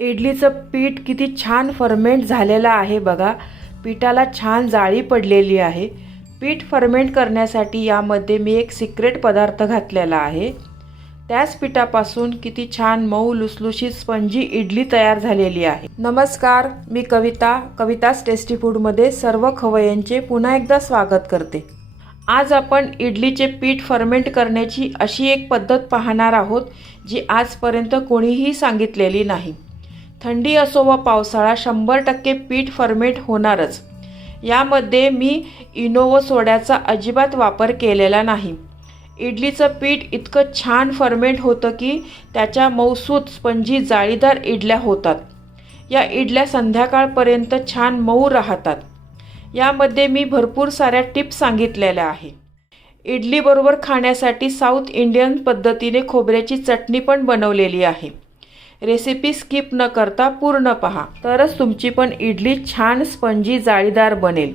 इडलीचं पीठ किती छान फर्मेंट झालेलं आहे बघा. पिठाला छान जाळी पडलेली आहे. पीठ फर्मेंट करण्यासाठी यामध्ये मी एक सिक्रेट पदार्थ घातलेला आहे. त्याच पिठापासून किती छान मऊ लुसलुशीत स्पंजी इडली तयार झालेली आहे. नमस्कार मी कविता कविताच टेस्टी फूडमध्ये सर्व खवय्यांचे पुन्हा एकदा स्वागत करते. आज आपण इडलीचे पीठ फर्मेंट करण्याची अशी एक पद्धत पाहणार आहोत जी आजपर्यंत कोणीही सांगितलेली नाही. थंडी असो व पावसाळा शंभर टक्के पीठ फर्मेट होणारच. यामध्ये मी इनो व सोड्याचा अजिबात वापर केलेला नाही. इडलीचं पीठ इतकं छान फर्मेंट होतं की त्याच्या मऊसूत स्पंजी जाळीदार इडल्या होतात. या इडल्या संध्याकाळपर्यंत छान मऊ राहतात. यामध्ये मी भरपूर साऱ्या टिप्स सांगितलेल्या आहे इडलीबरोबर खाण्यासाठी साऊथ इंडियन पद्धतीने खोबऱ्याची चटणी पण बनवलेली आहे. रेसिपी स्किप न करता पूर्ण पहा. तरच तुमची पण इडली छान स्पंजी जाळीदार बनेल.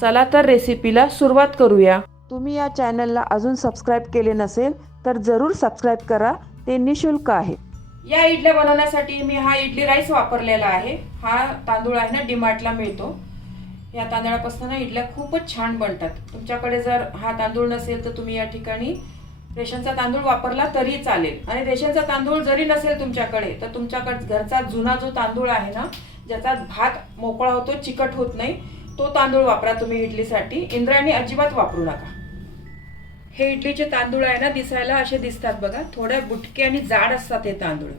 चला तर रेसिपीला सुरुवात करूया. तुम्ही या चॅनलला अजून सबस्क्राईब केले नसेल तर जरूर सबस्क्राईब करा. ते निशुल्क आहे. या इडल्या बनवण्यासाठी मी हा इडली राईस वापरलेला आहे. हा तांदूळ आहे ना डिमार्टला मिळतो. या तांदळापासून ना इडल्या खूपच छान बनतात. तुमच्याकडे जर हा तांदूळ नसेल तर तुम्ही या ठिकाणी रेशनचा तांदूळ वापरला तरी चालेल. आणि रेशनचा तांदूळ जरी नसेल तुमच्याकडे तर तुमच्याकडे घरचा जुना जो तांदूळ आहे ना ज्याचा भात मोकळा होतो चिकट होत नाही तो तांदूळ वापरा तुम्ही इडलीसाठी. इंद्रायणी अजिबात वापरू नका. हे इडलीचे तांदूळ आहे ना दिसायला असे दिसतात बघा. थोड्या बुटके आणि जाड असतात हे तांदूळ.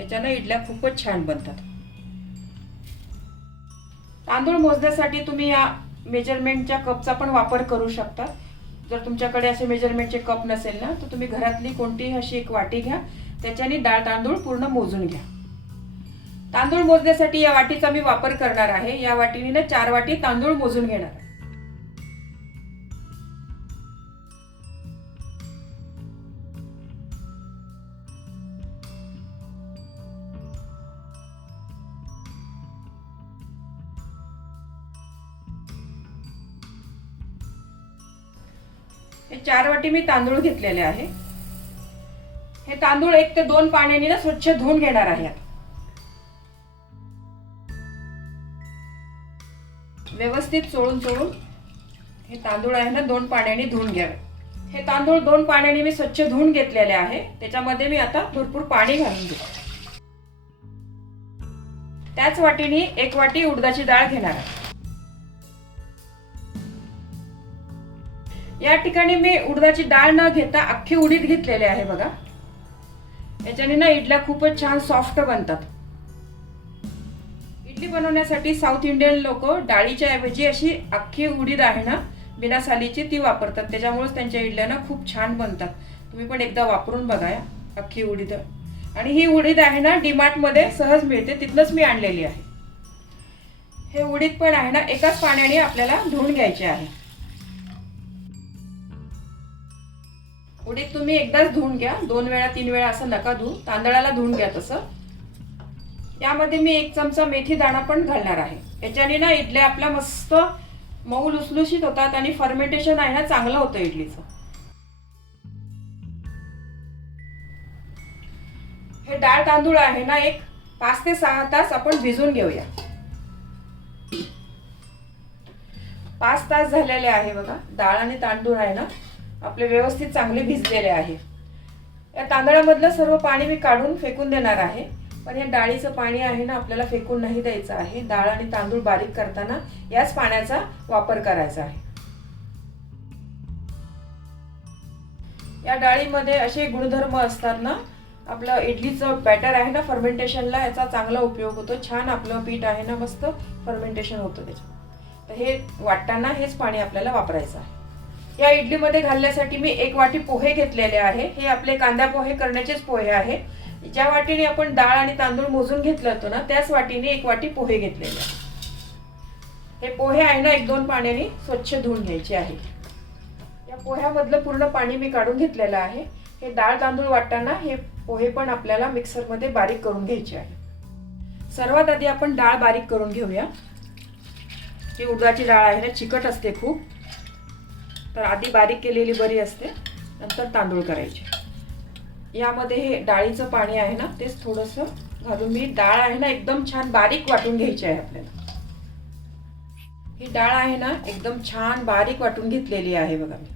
याच्यानं इडल्या खूपच छान बनतात. तांदूळ मोजण्यासाठी तुम्ही या मेजरमेंटच्या कपचा पण वापर करू शकता. जर तुमच्याकडे असे मेजरमेंटचे कप नसेल ना तर तुम्ही घरातली कोणतीही अशी एक वाटी घ्या त्याच्याने डाळ तांदूळ पूर्ण मोजून घ्या. तांदूळ मोजण्यासाठी या वाटीचा मी वापर करणार आहे. या वाटीने ना चार वाटी तांदूळ मोजून घेणार आहे. हे चार वाटी मी तांदूळ घेतलेले आहे. हे तांदूळ एक ते दोन पाण्याने ना स्वच्छ धुवून घेणार आहे व्यवस्थित चोळून चोळून हे तांदूळ आहे ना दोन पाण्याने धुवून घ्यावे. हे तांदूळ दोन पाण्याने मी स्वच्छ धुवून घेतलेले आहे. त्याच्यामध्ये मी आता भरपूर पाणी घालून घेतो. त्याच वाटीने एक वाटी उडदाची डाळ घेणार आहे. या ठिकाणी मी उडदाची डाळ न घेता अख्खी उडीद घेतलेले आहे बघा. याच्याने ना इडल्या खूपच छान सॉफ्ट बनतात. इडली बनवण्यासाठी साऊथ इंडियन लोक डाळीच्या ऐवजी अशी अख्खी उडीद आहे ना बिना सालीची ती वापरतात. त्याच्यामुळेच त्यांच्या इडल्या ना खूप छान बनतात. तुम्ही पण एकदा वापरून बघा या अख्खी उडीद. आणि ही उडीद आहे ना डीमार्टमध्ये सहज मिळते. तिथनंच मी आणलेली आहे. हे उडीद पण आहे ना एकाच पाण्याने आपल्याला धुवून घ्यायचे आहे. उडीद तुम्ही एकदाच धुवून घ्या. दोन वेळा तीन वेळा असं नका धुवू. तांदळाला धुवून घ्या तसं. यामध्ये मी एक चमचा मेथी दाणा पण घालणार आहे. याच्याने ना इडल्या आपल्या मस्त मऊ लुसलुशीत होतात आणि फर्मेंटेशन आहे ना चांगलं होतं इडलीचं. हे डाळ तांदूळ आहे ना एक पाच ते सहा तास आपण भिजून घेऊया. पाच तास झालेले आहे बघा. डाळ आणि तांदूळ आहे ना आपले व्यवस्थित चांगले भिजलेले आहे. या तांदळामधलं सर्व पाणी मी काढून फेकून देणार आहे. पण हे डाळीचं पाणी आहे ना आपल्याला फेकून नाही द्यायचं आहे. डाळ आणि तांदूळ बारीक करताना याच पाण्याचा वापर करायचा आहे. या डाळीमध्ये असे गुणधर्म असतात ना आपलं इडलीचं बॅटर आहे ना फर्मेंटेशनला याचा चांगला उपयोग होतो. छान आपलं पीठ आहे ना मस्त फर्मेंटेशन होतं त्याच्यात तर हे वाटताना हेच पाणी आपल्याला वापरायचं आहे. या इडलीमध्ये घालण्यासाठी मी एक वाटी पोहे घेतलेले आहे. हे आपले कांदा पोहे करण्याचेच पोहे आहे. ज्या वाटीने आपण डाळ आणि तांदूळ मोजून घेतलं होतं ना त्याच वाटीने एक वाटी पोहे घेतलेले हे पोहे आहे ना एक दोन पाण्याने स्वच्छ धुवून घ्यायचे आहे. या पोह्यामधलं पूर्ण पाणी मी काढून घेतलेलं आहे. हे डाळ तांदूळ वाटताना हे पोहे पण आपल्याला मिक्सरमध्ये बारीक करून घ्यायचे आहे. सर्वात आधी आपण डाळ बारीक करून घेऊया. ही उडदाची डाळ आहे ना चिकट असते खूप. तर आधी बारीक केलेली बरी असते नंतर तांदूळ करायचे. यामध्ये हे डाळीचं पाणी आहे ना तेच थोडंसं घालून मी डाळ आहे ना एकदम छान बारीक वाटून घ्यायची आहे आपल्याला. ही डाळ आहे ना एकदम छान बारीक वाटून घेतलेली आहे बघा मी.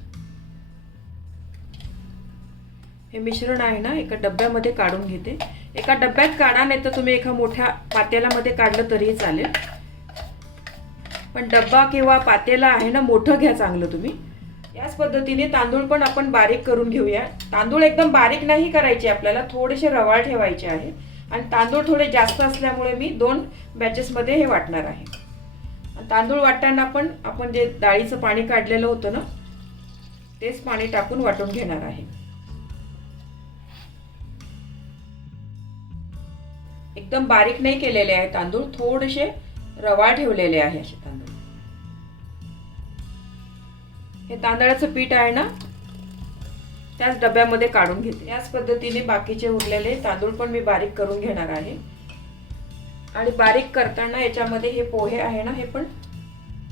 हे मिश्रण आहे ना एका डब्यामध्ये काढून घेते. एका डब्यात काढा नाही तर तुम्ही एका मोठ्या पातेल्यामध्ये काढलं तरीही चालेल. पण डब्बा किंवा पातेला आहे ना मोठं घ्या चांगलं तुम्ही. याच पद्धतीने तांदूळ पण आपण बारीक करून घेऊया. तांदूळ एकदम बारीक नाही करायचे आपल्याला थोडेसे रवाळ ठेवायचे आहे. आणि तांदूळ थोडे जास्त असल्यामुळे मी दोन बॅचेसमध्ये हे वाटणार आहे. तांदूळ वाटताना पण आपण जे डाळीचं पाणी काढलेलं होतं ना तेच पाणी टाकून वाटून घेणार आहे. एकदम बारीक नाही केलेले आहे तांदूळ थोडेसे रवाळ ठेवलेले आहे असे तांदूळ. हे तांदळाचं पीठ आहे ना त्याच डब्यामध्ये काढून घेते. याच पद्धतीने बाकीचे उरलेले तांदूळ पण मी बारीक करून घेणार आहे. आणि बारीक करताना याच्यामध्ये हे पोहे आहे ना हे पण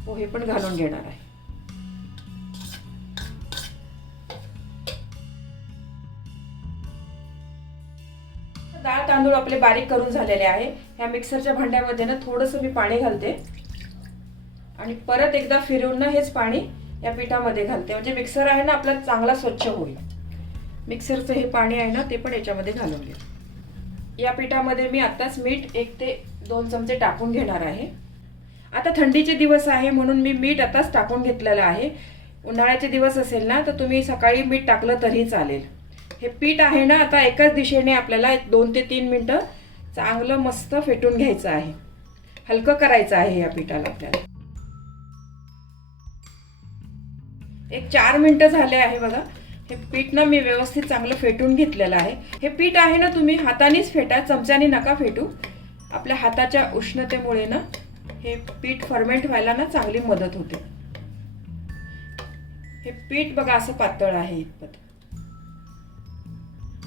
पोहे पण घालून घेणार आहे. डाळ तांदूळ आपले बारीक करून झालेले आहे. ह्या मिक्सरच्या भांड्यामध्ये ना थोडंसं मी पाणी घालते. आणि परत एकदा फिरवून ना हेच पाणी या पिठामध्ये घालते. म्हणजे मिक्सर आहे ना आपला चांगला स्वच्छ होईल. मिक्सरचं हे पाणी आहे ना ते पण याच्यामध्ये घालून घे. या पिठामध्ये मी आत्ताच मीठ एक ते दोन चमचे टाकून घेणार आहे. आता थंडीचे दिवस आहे म्हणून मी मीठ आताच टाकून घेतलेलं आहे. उन्हाळ्याचे दिवस असेल ना तर तुम्ही सकाळी मीठ टाकलं तरी चालेल. हे पीठ आहे ना आता एकाच दिशेने आपल्याला एक दोन ते तीन मिनटं चांगलं मस्त फेटून घ्यायचं आहे. हलकं करायचं आहे या पिठाला आपल्याला. एक चार मिनटं झाले आहे बघा. हे पीठ ना मी व्यवस्थित चांगलं फेटून घेतलेलं आहे. हे पीठ आहे ना तुम्ही हातानेच फेटा चमच्याने नका फेटू. आपल्या हाताच्या उष्णतेमुळे ना हे पीठ फर्मेंट व्हायला ना चांगली मदत होते. हे पीठ बघा असं पातळ आहे इतपत.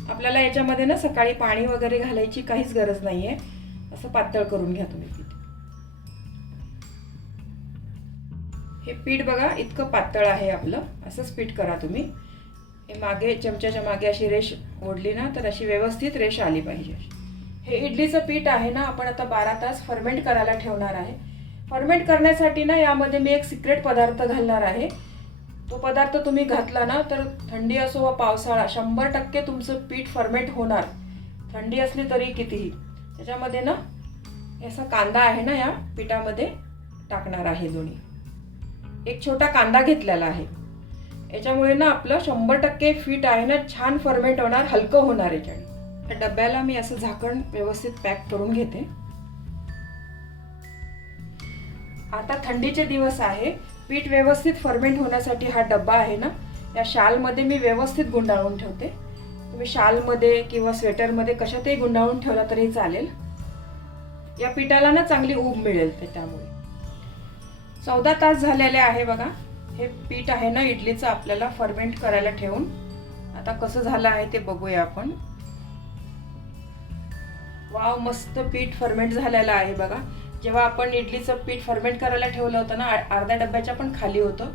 आपल्याला याच्यामध्ये ना सकाळी पाणी वगैरे घालायची काहीच गरज नाही आहे असं पातळ करून घ्या तुम्ही. पीठ बघा इतकं पातळ आहे आपलं. असंच पीठ करा तुम्ही. हे मागे चमच्याच्या मागे अशी रेष ओढली ना तर अशी व्यवस्थित रेष आली पाहिजे. हे इडलीचं पीठ आहे ना आपण आता बारा तास फर्मेंट करायला ठेवणार आहे. फर्मेंट करण्यासाठी ना यामध्ये मी एक सिक्रेट पदार्थ घालणार आहे. तो पदार्थ तुम्ही घातला ना तर थंडी असो वा पावसाळा शंभर टक्के तुमचं पीठ फर्मेंट होणार. थंडी असली तरी कितीही. त्याच्यामध्ये ना असा कांदा आहे ना या पिठामध्ये टाकणार आहे दोन्ही. एक छोटा कांदा घेतलेला आहे. याच्यामुळे ना आपलं शंभर टक्के फीट आहे ना छान फर्मेंट होणार हलकं होणार याच्याने. त्या डब्याला मी असं झाकण व्यवस्थित पॅक करून घेते. आता थंडीचे दिवस आहे. पीठ व्यवस्थित फर्मेंट होण्यासाठी हा डब्बा आहे ना या शालमध्ये मी व्यवस्थित गुंडाळून ठेवते. तुम्ही शालमध्ये किंवा स्वेटरमध्ये कशातही गुंडाळून ठेवला तरी चालेल. या पिठाला ना चांगली ऊब मिळेल ते त्यामुळे चौदा तास झालेले आहे बघा. हे पीठ आहे ना इडलीचं आपल्याला फर्मेंट करायला ठेवून. आता कसं झालं आहे ते बघूया आपण. वाव मस्त पीठ फर्मेंट झालेलं आहे बघा. जेव्हा आपण इडलीचं पीठ फर्मेंट करायला ठेवलं होतं ना अर्ध्या डब्याच्या पण खाली होतं.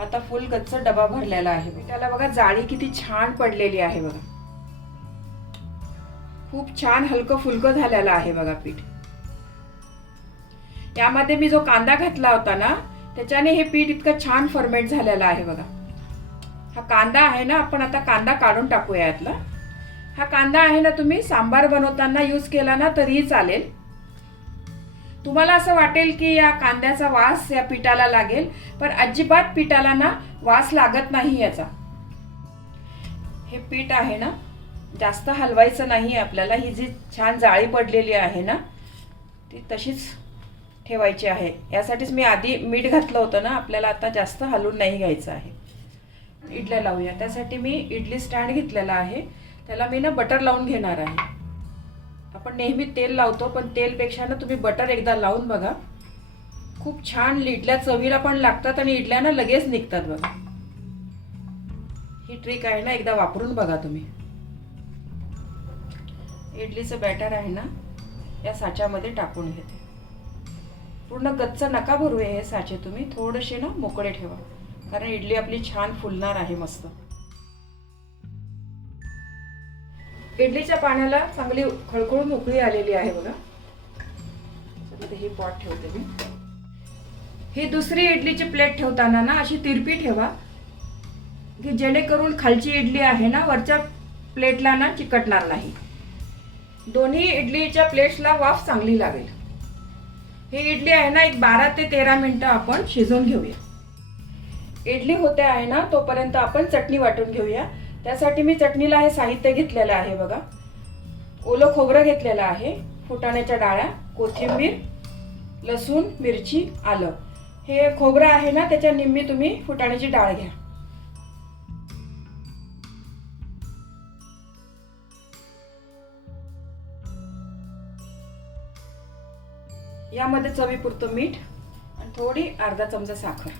आता फुल गच्च डबा भरलेला आहे. त्याला बघा जाळी किती छान पडलेली आहे बघा. खूप छान हलकं फुलकं झालेलं आहे बघा पीठ. यामध्ये मी जो कांदा घातला होता ना त्याच्याने हे पीठ इतकं छान फर्मेंट झालेलं आहे बघा. हा कांदा आहे ना आपण आता कांदा काढून टाकूया यातला. हा कांदा आहे ना तुम्ही सांबार बनवताना यूज केला ना तरीही चालेल. तुम्हाला असं वाटेल की या कांद्याचा वास या पिठाला लागेल पण अजिबात पिठाला ना वास लागत नाही याचा. हे पीठ आहे ना जास्त हलवायचं नाही आपल्याला. ही जी छान जाळी पडलेली आहे ना ती तशीच ठेवायची आहे. यासाठीच मी आधी मीठ घातलं होतं ना आपल्याला आता जास्त हलवून नाही घ्यायचं आहे. इडल्या लावूया. त्यासाठी मी इडली स्टँड घेतलेला आहे. त्याला मी ना बटर लावून घेणार आहे. आपण नेहमी तेल लावतो पण तेलपेक्षा ना तुम्ही बटर एकदा लावून बघा. खूप छान इडल्या चवीला पण लागतात आणि इडल्या ना लगेच निघतात बघा. ही ट्रिक आहे ना एकदा वापरून बघा तुम्ही. इडलीचं बॅटर आहे ना या साच्यामध्ये टाकून घेते. पूर्ण गच्च नका भरू हे साचे तुम्ही. थोडेसे ना मोकळे ठेवा. कारण इडली आपली छान फुलणार आहे मस्त. इडलीच्या पाण्याला चांगली खळखळून उकळी आलेली आहे बघा. ही पॉट ठेवते मी. ही दुसरी इडलीची प्लेट ठेवताना ना अशी तिरपी ठेवा. की जेणेकरून खालची इडली आहे ना वरच्या प्लेटला ना चिकटणार नाही. दोन्ही इडलीच्या प्लेट्सला वाफ चांगली लागेल. ही इडली आहे ना एक बारा ते तेरा मिनटं आपण शिजवून घेऊया. इडली होते आहे ना तोपर्यंत आपण चटणी वाटून घेऊया. त्यासाठी मी चटणीला हे साहित्य घेतलेलं आहे बघा. ओलं खोबरं घेतलेलं आहे फुटाण्याच्या डाळ्या कोथिंबीर लसूण मिरची आलं. हे खोबरं आहे ना त्याच्या निम्मी तुम्ही फुटाण्याची डाळ घ्या. यामध्ये चवीपुरतं मीठ आणि थोडी अर्धा चमचा साखर.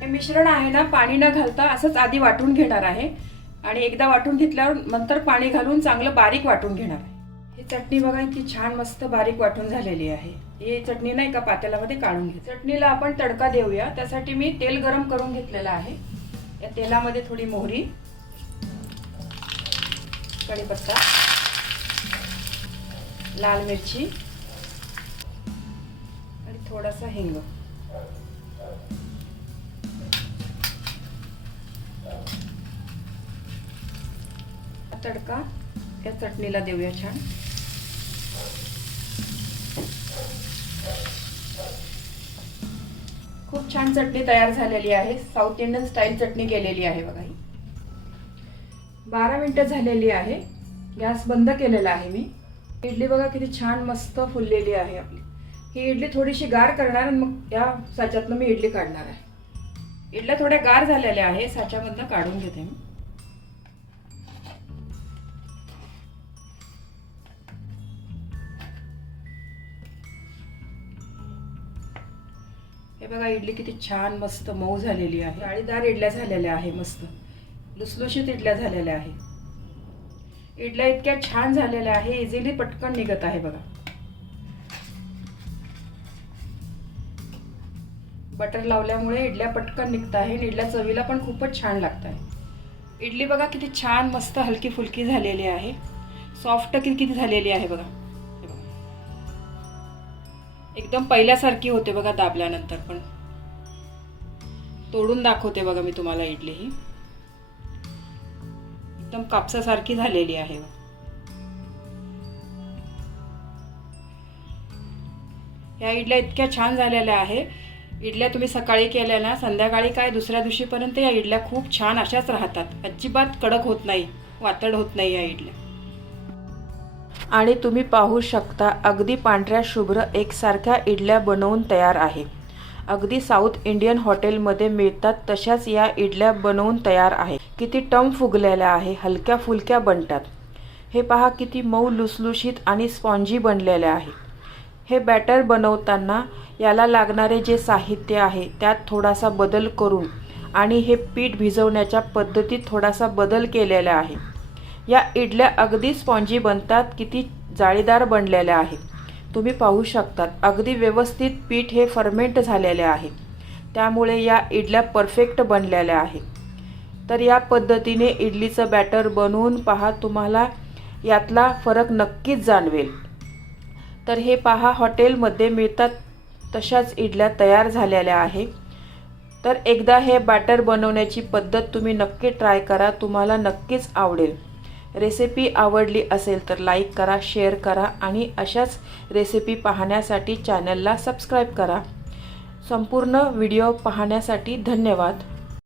हे मिश्रण आहे ना पाणी न घालता असंच आधी वाटून घेणार आहे. आणि एकदा वाटून घेतल्यावर नंतर पाणी घालून चांगलं बारीक वाटून घेणार आहे. ही चटणी बघा इतकी छान मस्त बारीक वाटून झालेली आहे. ही चटणी ना एका पातेल्यामध्ये काढून घे चटणीला आपण तडका देऊया. त्यासाठी मी तेल गरम करून घेतलेलं आहे. या तेलामध्ये थोडी मोहरी कढीपत्ता लाल मिरची थोडासा हिंग. तडका या चटणीला देऊया छान. खूप छान चटणी तयार झालेली आहे. साऊथ इंडियन स्टाईल चटणी केलेली आहे बघा ही. बारा मिनटं झालेली आहे. गॅस बंद केलेला आहे मी. इडली बघा किती छान मस्त फुललेली आहे आपली. ही इडली थोडीशी गार करणार आणि मग या साच्यातनं मी इडली काढणार आहे. इडल्या थोड्या गार झालेल्या आहे साच्यामधनं काढून घेते मी. हे बघा इडली किती छान मस्त मऊ झालेली आहे. जाळीदार इडल्या झालेल्या आहे मस्त. लुसलुशीत इडल्या झालेल्या आहे. इडल्या इतक्या छान झालेल्या आहे इझिली पटकन निघत आहे बघा. बटर लावल्यामुळे इडल्या पटकन निघत आहे आणि इडल्या चवीला पण खूपच छान लागत आहे इडली बघा किती छान मस्त हलकी फुलकी झालेली आहे. सॉफ्ट किती किती झालेली आहे बघा. बघा. एकदम पहिल्यासारखी होते बघा दाबल्यानंतर पण. तोडून दाखवते बघा मी तुम्हाला इडली ही. एकदम कापसासारखी झालेली आहे. या इडल्या इतक्या छान झालेल्या आहे. इडल्या तुम्ही सकाळी केल्या ना संध्याकाळी काय दुसऱ्या दिवशीपर्यंत या इडल्या खूप छान अशाच राहतात. अजिबात कडक होत नाही वातड होत नाही या इडल्या. आणि तुम्ही पाहू शकता अगदी पांढऱ्या शुभ्र एकसारख्या इडल्या बनवून तयार आहे. अगदी साऊथ इंडियन हॉटेलमध्ये मिळतात तशाच या इडल्या बनवून तयार आहे. किती टम फुगलेल्या आहे हलक्या फुलक्या बनतात. हे पहा किती मऊ लुसलुशीत आणि स्पॉन्जी बनलेल्या आहे. हे बॅटर बनवताना याला लागणारे जे साहित्य आहे त्यात थोडासा बदल करून आणि हे पीठ भिजवण्याच्या पद्धतीत थोडासा बदल केलेला आहे. या इडल्या अगदी स्पॉन्जी बनतात किती जाळीदार बनलेल्या आहेत. तुम्ही पाहू शकतात अगदी व्यवस्थित पीठ हे फर्मेंट झालेले आहे. त्यामुळे या इडल्या परफेक्ट बनलेल्या आहेत. तर या पद्धतीने इडलीचं बॅटर बनवून पहा तुम्हाला यातला फरक नक्कीच जाणवेल. तर हे पहा हॉटेलमध्ये मिळतात तशाच इडल्या तयार झालेल्या आहे. तर एकदा हे बॅटर बनवण्याची पद्धत तुम्ही नक्की ट्राय करा तुम्हाला नक्कीच आवडेल. रेसिपी आवडली असेल तर लाईक करा शेअर करा आणि अशाच रेसिपी पाहण्यासाठी चॅनलला सबस्क्राईब करा. संपूर्ण व्हिडिओ पाहण्यासाठी धन्यवाद.